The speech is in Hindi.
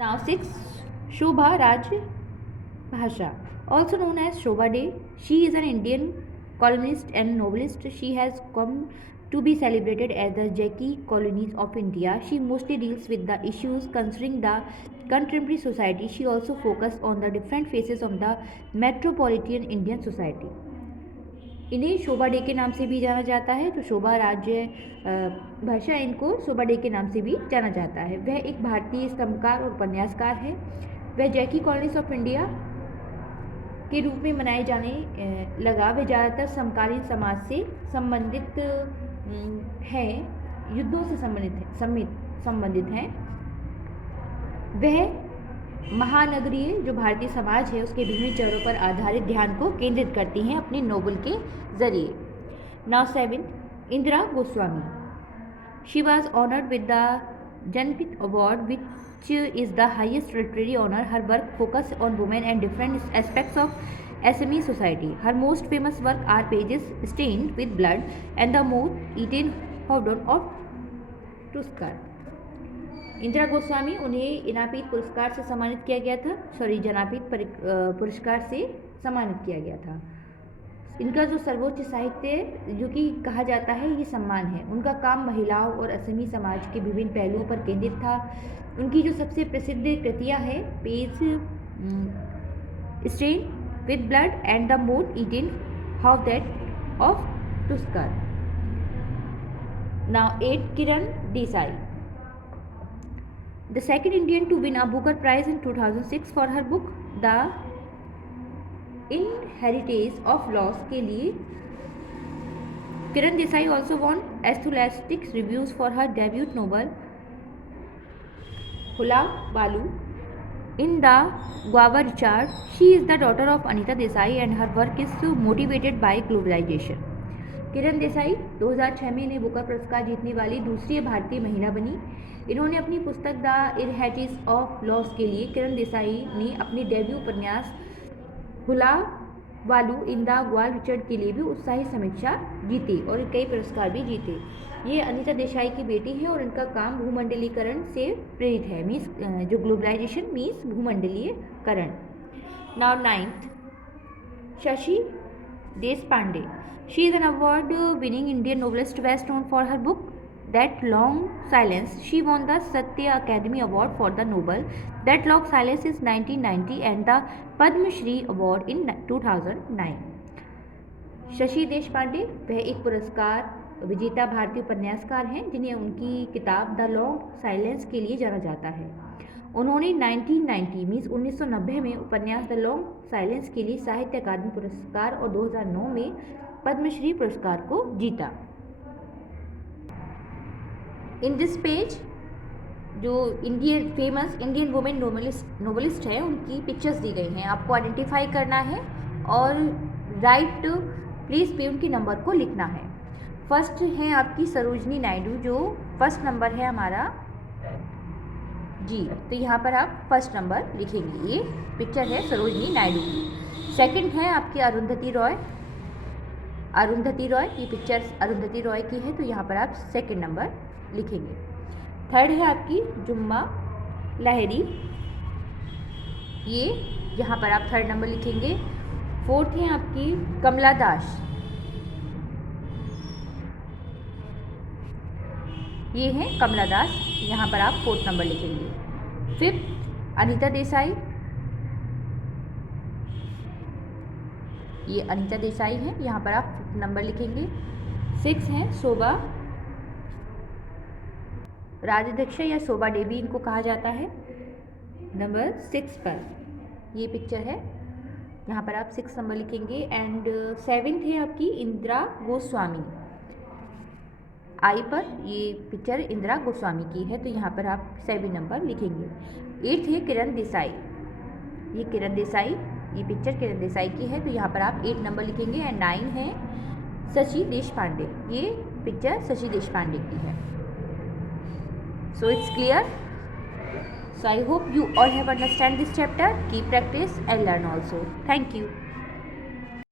Now 6. Shobha Rajbhasha, also known as Shobha Day. She is an Indian columnist and novelist. She has come to be celebrated as the Jackie Colonies of India. She mostly deals with the issues concerning the contemporary society. She also focused on the different phases of the metropolitan Indian society. इन्हें शोभा डे के नाम से भी जाना जाता है। जो शोभा राज्य भाषा, इनको शोभा डे के नाम से भी जाना जाता है। वह एक भारतीय स्तंभकार और उपन्यासकार है। वह जैकी कॉलोनीज ऑफ इंडिया के रूप में मनाए जाने लगा। वह ज़्यादातर समकालीन समाज से संबंधित है, युद्धों से संबंधित हैं। वह महानगरीय जो भारतीय समाज है उसके विभिन्न चरणों पर आधारित ध्यान को केंद्रित करती हैं अपने नोवेल के जरिए। Now 7. Indira Goswami. She was honoured with the Jnanpith award which is the highest literary honour. Her work focus on women and different aspects of Assamese society. Her most famous work are Pages Stained with Blood and The Moth-Eaten Houden of Tuskar. Indira Goswami, उन्हें ज्ञानपीठ पुरस्कार से सम्मानित किया गया था, ज्ञानपीठ पुरस्कार से सम्मानित किया गया था। इनका जो सर्वोच्च साहित्य जो कि कहा जाता है ये सम्मान है। उनका काम महिलाओं और असमी समाज के विभिन्न पहलुओं पर केंद्रित था। उनकी जो सबसे प्रसिद्ध कृतियाँ हैं page stain with blood and the moth eaten howdah of tusker. Now 8. Kiran Desai. The second Indian to win a Booker Prize in 2006 for her book The Inheritance of Loss के लिए. Kiran Desai also won enthusiastic reviews for her debut novel Hula Balu. In the Guava Richard, she is the daughter of Anita Desai and her work is motivated by globalization. Kiran Desai 2006 में इन्हें बुकर पुरस्कार जीतने वाली दूसरी भारतीय महिला बनी. इन्होंने अपनी पुस्तक द इनहेरिटेंस ऑफ लॉस के लिए किरण देसाई ने अपनी डेब्यू उपन्यास हुला वालू इन द ग्वाल रिचर्ड के लिए भी उत्साही समीक्षा जीती और कई पुरस्कार भी जीते. ये अनीता देसाई की बेटी है और इनका काम भूमंडलीकरण से प्रेरित है. मीन्स जो ग्लोबलाइजेशन मीन्स भूमंडलीकरण. Now 9th. Shashi Deshpande. She is an award-winning Indian novelist best known for her book That Long Silence. She won the Satya Academy Award for the novel That Long Silence in 1990 and the Padma Shri Award in 2009. Shashi Deshpande वह एक पुरस्कार विजेता भारतीय उपन्यासकार हैं जिन्हें उनकी किताब द लॉन्ग साइलेंस के लिए जाना जाता है. उन्होंने 1990 मीन्स 1990 में उपन्यास द लॉन्ग साइलेंस के लिए साहित्य अकादमी पुरस्कार और 2009 में पद्मश्री पुरस्कार को जीता. इन दिस पेज जो फेमस इंडियन वुमेन नोवेलिस्ट है उनकी पिक्चर्स दी गई हैं. आपको आइडेंटिफाई करना है और राइट प्लेस पे उनके नंबर को लिखना है. फर्स्ट है आपकी सरोजनी नायडू जो फर्स्ट नंबर है हमारा जी. तो यहाँ पर आप फर्स्ट नंबर लिखेंगे. ये पिक्चर है सरोजनी नायडू की. सेकंड है आपकी अरुंधति रॉय. ये पिक्चर अरुंधति रॉय की है तो यहाँ पर आप सेकंड नंबर लिखेंगे. थर्ड है आपकी जुम्मा लाहिरी. ये यहाँ पर आप थर्ड नंबर लिखेंगे. फोर्थ है आपकी कमला दास. ये है कमला दास, यहाँ पर आप फोर्थ नंबर लिखेंगे. फिफ्थ अनीता देसाई. ये अनीता देसाई है, यहाँ पर आप फिफ्थ नंबर लिखेंगे. सिक्स है शोभा राजध्यक्ष या शोभा देवी इनको कहा जाता है. नंबर 6 पर ये पिक्चर है, यहाँ पर आप 6 नंबर लिखेंगे. एंड सेवेंथ है आपकी इंदिरा गोस्वामी. आई पर ये पिक्चर इंदिरा गोस्वामी की है तो यहाँ पर आप 7 नंबर लिखेंगे. 8th है किरण देसाई. ये किरण देसाई, ये पिक्चर किरण देसाई की है तो यहाँ पर आप 8 नंबर लिखेंगे. एंड 9 है शशि देशपांडे. ये पिक्चर शशि देशपांडे की है. So it's clear. So I hope you all have understand this chapter. Keep practice and learn also. Thank you.